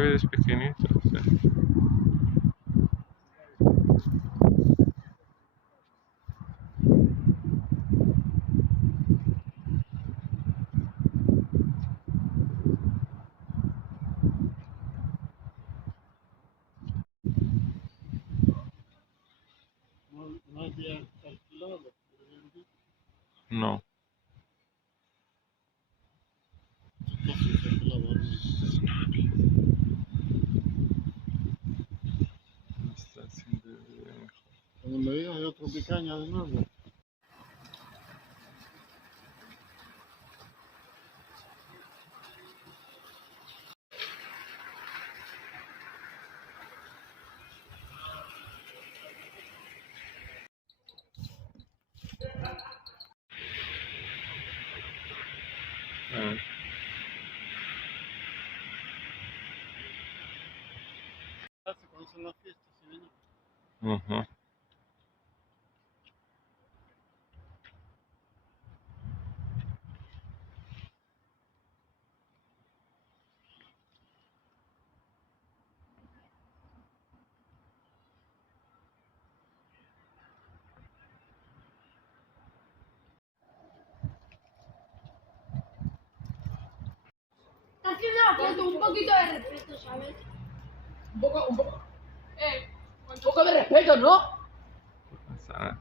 nieve es pequeñito. Sí. No había calculado. No. Casi se clavaron. Está haciendo mejor. Cuando me digas hay otro picaña de nuevo. Ah, Cuando son las fiestas, se viene. ajá. Haciendo la foto, un poquito de respeto, ¿sabes? Un poco, un poco de respeto, ¿no? Pasa.